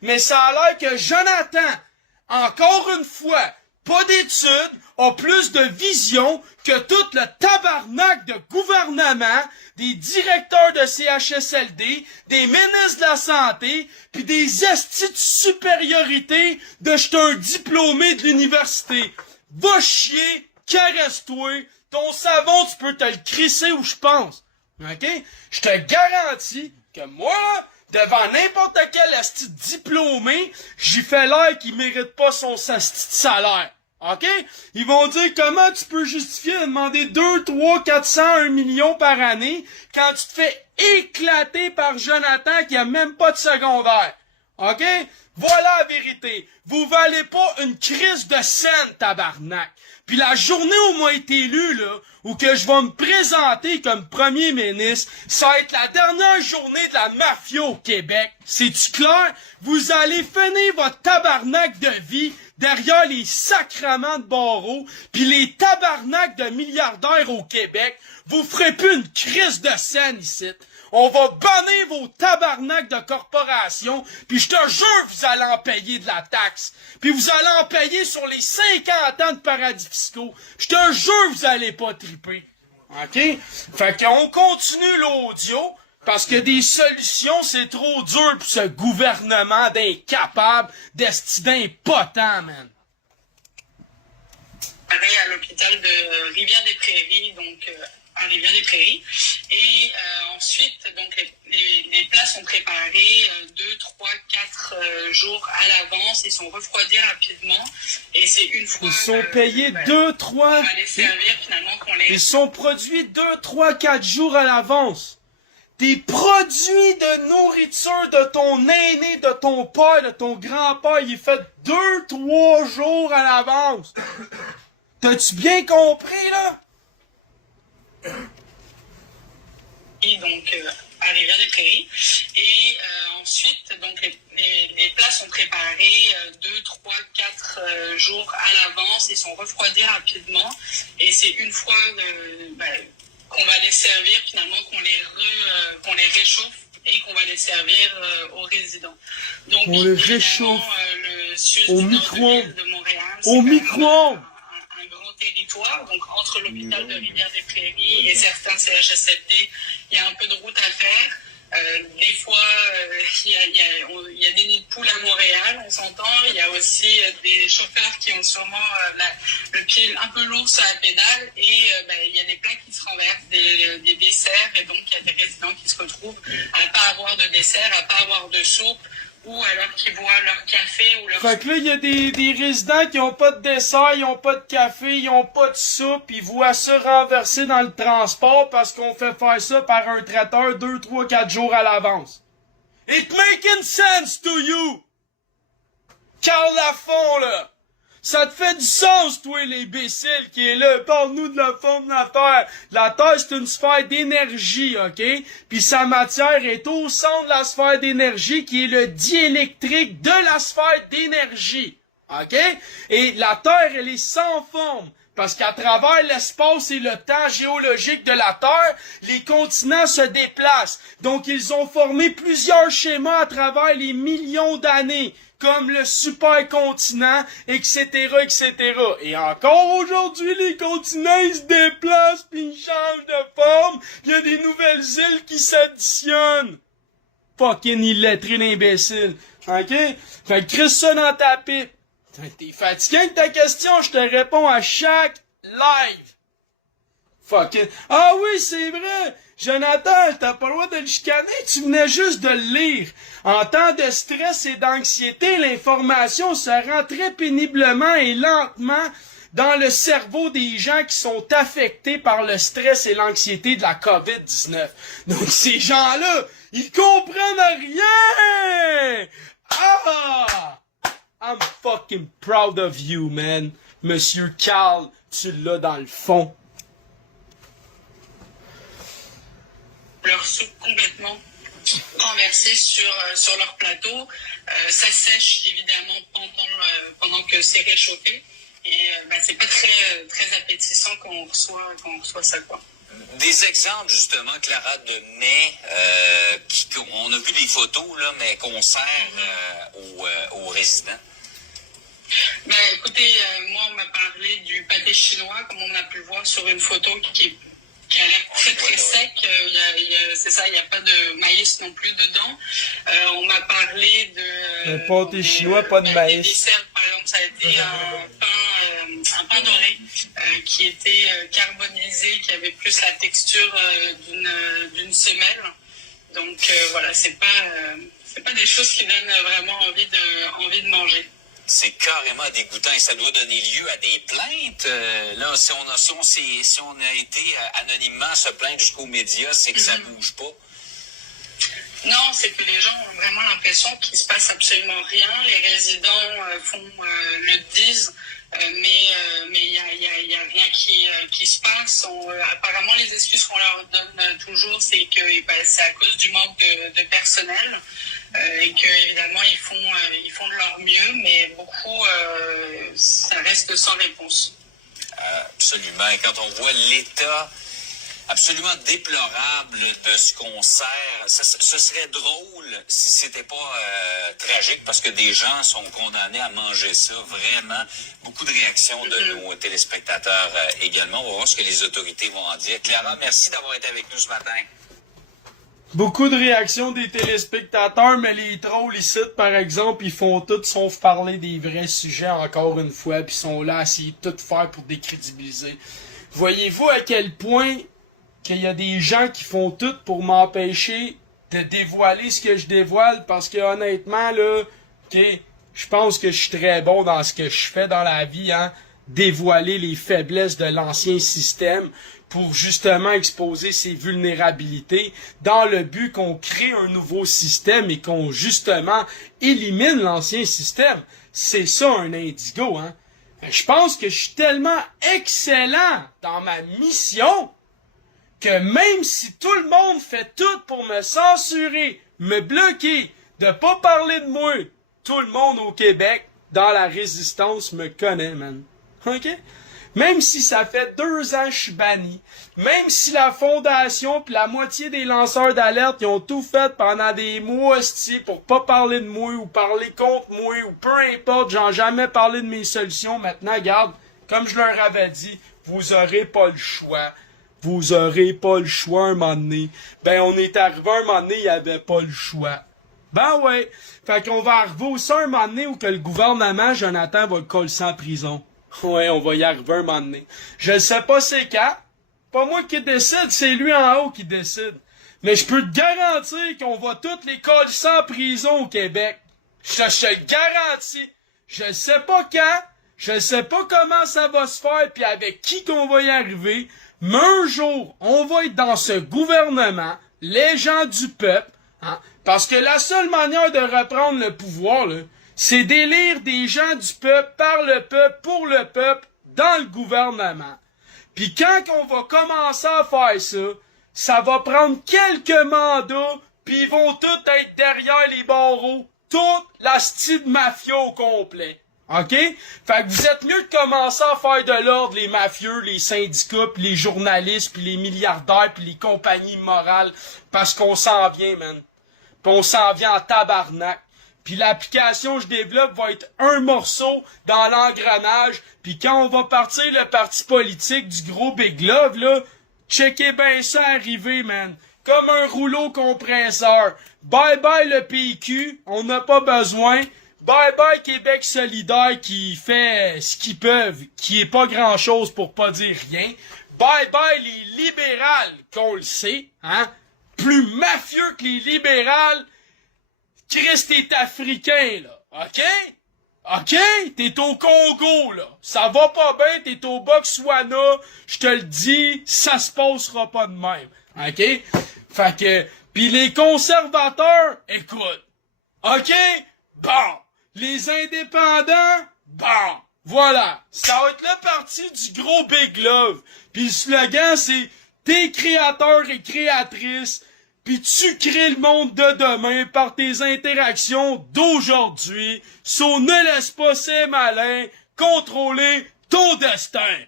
mais ça a l'air que Jonathan, encore une fois, pas d'études, a plus de vision que tout le tabarnak de gouvernement, des directeurs de CHSLD, des ministres de la Santé, puis des estis de supériorité de j'étais un diplômé de l'université. Va chier, caresse-toi, ton savon, tu peux te le crisser où je pense. OK? Je te garantis que moi, là, devant n'importe quel asti diplômé, j'y fais l'air qu'il mérite pas son asti de salaire. OK? Ils vont dire comment tu peux justifier de demander 2, 3, 400, 1 million par année quand tu te fais éclater par Jonathan qui a même pas de secondaire. OK? Voilà la vérité. Vous valez pas une crise de scène, tabarnak. Puis la journée où moi été élu, là, où que je vais me présenter comme premier ministre, ça va être la dernière journée de la mafia au Québec. C'est-tu clair? Vous allez finir votre tabarnak de vie derrière les sacrements de barreaux, puis les tabarnaks de milliardaires au Québec. Vous ferez plus une crise de scène ici. On va bannir vos tabarnaks de corporations, puis je te jure vous allez en payer de la taxe. Puis vous allez en payer sur les 50 ans de paradis fiscaux. Je te jure vous allez pas triper. OK? Fait qu'on continue l'audio, parce que des solutions, c'est trop dur pour ce gouvernement d'incapables, d'impotents, man. À l'hôpital de Rivière-des-Prairies, donc à Rivière-des-Prairies. Et ensuite, donc les plats sont préparés 2, 3, 4 jours à l'avance. Ils sont refroidis rapidement. Et c'est une fois... Ils sont payés 2, 3... On va les servir finalement qu'on les... Ils sont produits 2, 3, 4 jours à l'avance. Des produits de nourriture de ton aîné, de ton père, de ton grand-père, il est fait 2, 3 jours à l'avance. T'as-tu bien compris, là? Donc à Rivière-des-Prairies. Et ensuite, donc les plats sont préparés 2, 3, 4 jours à l'avance. Ils sont refroidis rapidement. Et c'est une fois qu'on va les servir, finalement, qu'on les réchauffe et qu'on va les servir aux résidents. Donc, on les réchauffe au micro-ondes. de Montréal. Au micro-ondes. Un grand territoire, donc entre l'hôpital de Rivière-des-Prairies et certains CHSLD, il y a un peu de route à faire. Des fois, il y a des nids de poules à Montréal, on s'entend. Il y a aussi des chauffeurs qui ont sûrement le pied un peu lourd sur la pédale et il y a des plats qui se renversent, des desserts, et donc il y a des résidents qui se retrouvent à pas avoir de dessert, à pas avoir de soupe, ou alors qu'ils boivent leur café ou leur... Fait que là, il y a des résidents qui ont pas de dessert, ils ont pas de café, ils ont pas de soupe, ils voient ça renverser dans le transport parce qu'on fait faire ça par un traiteur 2, 3, 4 jours à l'avance. It making sense to you? Carl Lafont, là! Ça te fait du sens, toi, l'imbécile qui est là. Parle-nous de la forme de la Terre. La Terre, c'est une sphère d'énergie, OK? Puis sa matière est au centre de la sphère d'énergie, qui est le diélectrique de la sphère d'énergie, OK? Et la Terre, elle est sans forme. Parce qu'à travers l'espace et le temps géologique de la Terre, les continents se déplacent. Donc, ils ont formé plusieurs schémas à travers les millions d'années, comme le supercontinent, etc., etc. Et encore aujourd'hui, les continents, ils se déplacent, puis ils changent de forme, il y a des nouvelles îles qui s'additionnent. Fucking illettré l'imbécile. OK? Fait que crisse ça dans ta pipe. T'es fatigué avec ta question, je te réponds à chaque live. Fucking... Ah oui, c'est vrai! Jonathan, t'as pas le droit de le chicaner, tu venais juste de le lire. En temps de stress et d'anxiété, l'information se rend très péniblement et lentement dans le cerveau des gens qui sont affectés par le stress et l'anxiété de la COVID-19. Donc ces gens-là, ils comprennent rien! Ah! I'm fucking proud of you, man. Monsieur Carl, tu l'as dans le fond. Leur soupe complètement renversée sur leur plateau. Ça sèche évidemment pendant que c'est réchauffé. Et c'est pas très appétissant quand on reçoit ça, quoi. Des exemples, justement, Clara, de mets, on a vu des photos, là, mais qu'on sert président? Ben, écoutez, moi, on m'a parlé du pâté chinois, comme on a pu le voir sur une photo qui a l'air très très sec. C'est ça, il n'y a pas de maïs non plus dedans. On m'a parlé de... Un pâté chinois, pas de maïs. Des desserts, par exemple, ça a été un pain doré qui était carbonisé, qui avait plus la texture d'une semelle. Donc voilà, c'est pas des choses qui donnent vraiment envie de manger. C'est carrément dégoûtant et ça doit donner lieu à des plaintes. Là, si on a été anonymement se plaindre jusqu'aux médias, c'est que ça bouge pas. Non, c'est que les gens ont vraiment l'impression qu'il se passe absolument rien. Les résidents le disent, mais il y a rien qui se passe. Apparemment, les excuses qu'on leur donne toujours, c'est que c'est à cause du manque de personnel et que évidemment ils font de leur mieux, mais beaucoup ça reste sans réponse. Absolument. Et quand on voit l'état absolument déplorable de ce qu'on sert, ce serait drôle si c'était pas tragique parce que des gens sont condamnés à manger ça. Vraiment, beaucoup de réactions de nos téléspectateurs également. On va voir ce que les autorités vont en dire. Clara, merci d'avoir été avec nous ce matin. Beaucoup de réactions des téléspectateurs, mais les trolls ici, par exemple, ils font tout sauf parler des vrais sujets encore une fois, puis sont là à essayer de tout faire pour décrédibiliser. Voyez-vous à quel point qu'il y a des gens qui font tout pour m'empêcher de dévoiler ce que je dévoile, parce que honnêtement, là, je pense que je suis très bon dans ce que je fais dans la vie, hein, dévoiler les faiblesses de l'ancien système, pour justement exposer ses vulnérabilités dans le but qu'on crée un nouveau système et qu'on justement élimine l'ancien système. C'est ça un indigo, hein. Je pense que je suis tellement excellent dans ma mission que même si tout le monde fait tout pour me censurer, me bloquer, de pas parler de moi, tout le monde au Québec, dans la résistance, me connaît, man. OK? Même si ça fait 2 ans que je suis banni, même si la fondation pis la moitié des lanceurs d'alerte ils ont tout fait pendant des mois pour pas parler de moi ou parler contre moi ou peu importe, j'en jamais parlé de mes solutions. Maintenant, regarde, comme je leur avais dit, vous aurez pas le choix. Vous aurez pas le choix un moment donné. Ben, on est arrivé un moment donné, il y avait pas le choix. Ben ouais. Fait qu'on va arriver aussi un moment donné où que le gouvernement, Jonathan, va le coller en prison. Ouais, on va y arriver un moment donné. Je sais pas c'est quand. Pas moi qui décide, c'est lui en haut qui décide. Mais je peux te garantir qu'on va toutes les coller en prison au Québec. Je te le garantis. Je sais pas quand. Je sais pas comment ça va se faire puis avec qui qu'on va y arriver. Mais un jour, on va être dans ce gouvernement, les gens du peuple, hein, parce que la seule manière de reprendre le pouvoir, là, c'est d'élire des gens du peuple, par le peuple, pour le peuple, dans le gouvernement. Puis quand on va commencer à faire ça, ça va prendre quelques mandats, puis ils vont tous être derrière les barreaux, toute la style mafia au complet. OK? Fait que vous êtes mieux de commencer à faire de l'ordre les mafieux, les syndicats, puis les journalistes, puis les milliardaires, puis les compagnies morales, parce qu'on s'en vient, man. Puis on s'en vient en tabarnak. Puis l'application que je développe va être un morceau dans l'engrenage. Puis quand on va partir le parti politique du gros Big Love, là, checkez bien ça arriver, man. Comme un rouleau compresseur. Bye bye le PQ, on n'a pas besoin. Bye bye Québec solidaire qui fait ce qu'ils peuvent, qui est pas grand chose pour pas dire rien. Bye bye les libérales, qu'on le sait, hein. Plus mafieux que les libérales. Christ, t'es africain, là. OK? OK? T'es au Congo, là. Ça va pas bien, t'es au Botswana. Je te le dis, ça se passera pas de même. OK? Fait que, pis les conservateurs, écoute. OK? Bon. Les indépendants, bon. Voilà. Ça va être le parti du gros Big Love. Pis le slogan, c'est « T'es créateur et créatrice ». Puis tu crées le monde de demain par tes interactions d'aujourd'hui. So ne laisse pas ces malins contrôler ton destin.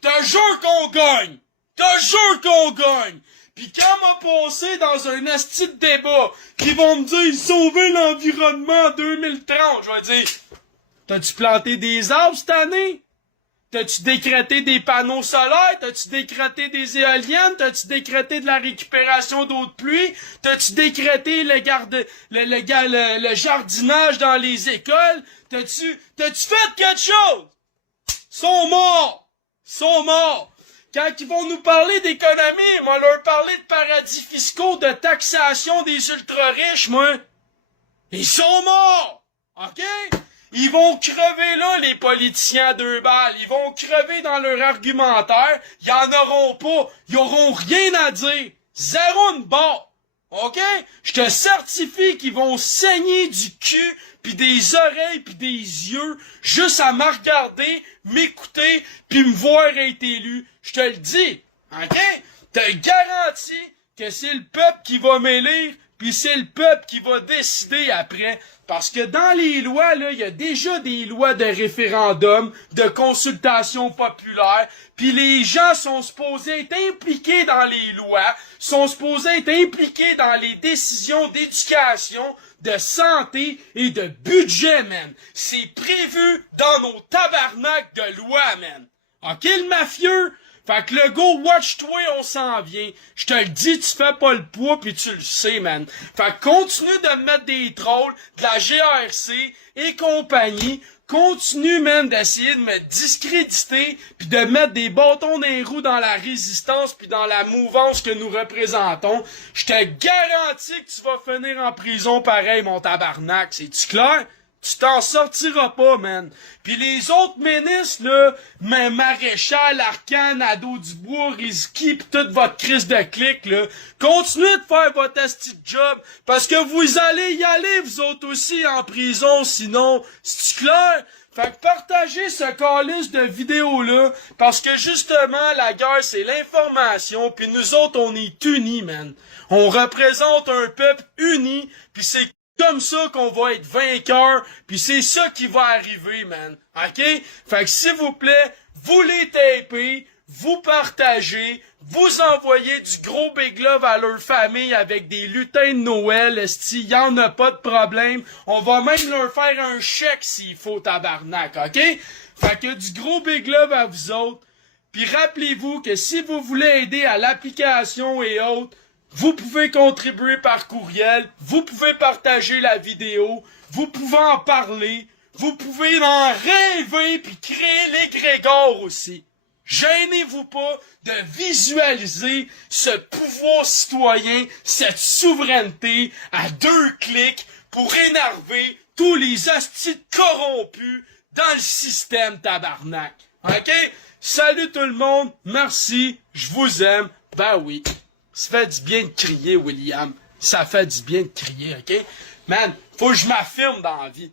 Te jure qu'on gagne. Te jure qu'on gagne. Pis quand m'a passé dans un asti de débat, qui vont me dire sauver l'environnement en 2030, je vais dire, t'as-tu planté des arbres cette année? T'as-tu décrété des panneaux solaires? T'as-tu décrété des éoliennes? T'as-tu décrété de la récupération d'eau de pluie? T'as-tu décrété le jardinage dans les écoles? T'as-tu fait quelque chose? Sont morts! Sont morts! Quand ils vont nous parler d'économie, moi leur parler de paradis fiscaux, de taxation des ultra-riches, moi. Ils sont morts! OK? Ils vont crever là, les politiciens à 2 balles. Ils vont crever dans leur argumentaire. Ils en auront pas. Ils auront rien à dire. Zéro une barre. OK? Je te certifie qu'ils vont saigner du cul, pis des oreilles, pis des yeux, juste à me regarder, m'écouter, pis me voir être élu. Je te le dis. OK? Te garantis que c'est le peuple qui va m'élire, pis c'est le peuple qui va décider après. Parce que dans les lois, là, il y a déjà des lois de référendum, de consultation populaire, puis les gens sont supposés être impliqués dans les lois, sont supposés être impliqués dans les décisions d'éducation, de santé et de budget, man. C'est prévu dans nos tabarnaks de loi, man. OK, le mafieux? Fait que le go, watch-toi, on s'en vient. Je te le dis, tu fais pas le poids, pis tu le sais, man. Fait que continue de me mettre des trolls, de la GRC et compagnie. Continue, man, d'essayer de me discréditer, pis de mettre des bâtons dans les roues dans la résistance pis dans la mouvance que nous représentons. Je te garantis que tu vas finir en prison pareil, mon tabarnak. C'est-tu clair? Tu t'en sortiras pas, man. Pis les autres ministres, là, Maréchal, Arcand, Nadeau-Dubois, Rizki, pis toute votre crise de clique, là, continuez de faire votre asti de job, parce que vous allez y aller, vous autres aussi, en prison, sinon, c'est clair? Fait que partagez ce calice de vidéos-là, parce que justement, la guerre, c'est l'information, pis nous autres, on est unis, man. On représente un peuple uni, pis c'est comme ça qu'on va être vainqueur, puis c'est ça qui va arriver, man. OK? Fait que s'il vous plaît, vous les tapez, vous partagez, vous envoyez du gros big love à leur famille avec des lutins de Noël, esti, y en a pas de problème. On va même leur faire un chèque s'il faut, tabarnak, OK? Fait que du gros big love à vous autres. Puis rappelez-vous que si vous voulez aider à l'application et autres, vous pouvez contribuer par courriel, vous pouvez partager la vidéo, vous pouvez en parler, vous pouvez en rêver puis créer l'égrégore aussi. Gênez-vous pas de visualiser ce pouvoir citoyen, cette souveraineté à 2 clics pour énerver tous les hosties corrompus dans le système tabarnak. OK? Salut tout le monde, merci, je vous aime, ben oui. Ça fait du bien de crier, William. Ça fait du bien de crier, OK? Man, faut que je m'affirme dans la vie.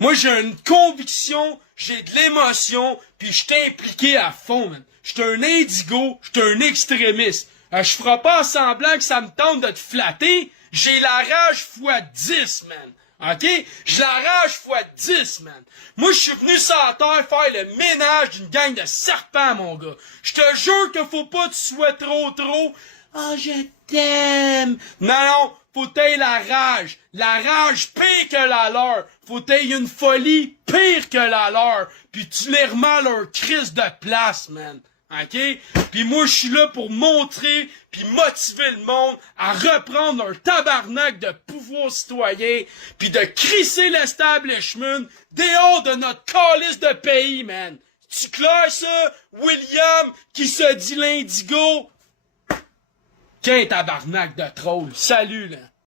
Moi, j'ai une conviction, j'ai de l'émotion, puis je t'ai impliqué à fond, man. J'étais un indigo, j'étais un extrémiste. Je ferai pas semblant que ça me tente de te flatter. J'ai la rage x10, man. OK? J'ai la rage x10, man. Moi, je suis venu sur la terre faire le ménage d'une gang de serpents, mon gars. Je te jure que faut pas que tu sois trop. Ah, je t'aime! Non, faut t'aies la rage. La rage pire que la leur. Faut t'aies une folie pire que la leur. Puis tu les remets leur crise de place, man. OK? Puis moi, je suis là pour montrer puis motiver le monde à reprendre leur tabarnak de pouvoir citoyen puis de crisser l'establishment dehors de notre calice de pays, man. Tu claires ça? William, qui se dit l'indigo? Qu'un tabarnak de troll. Salut, là.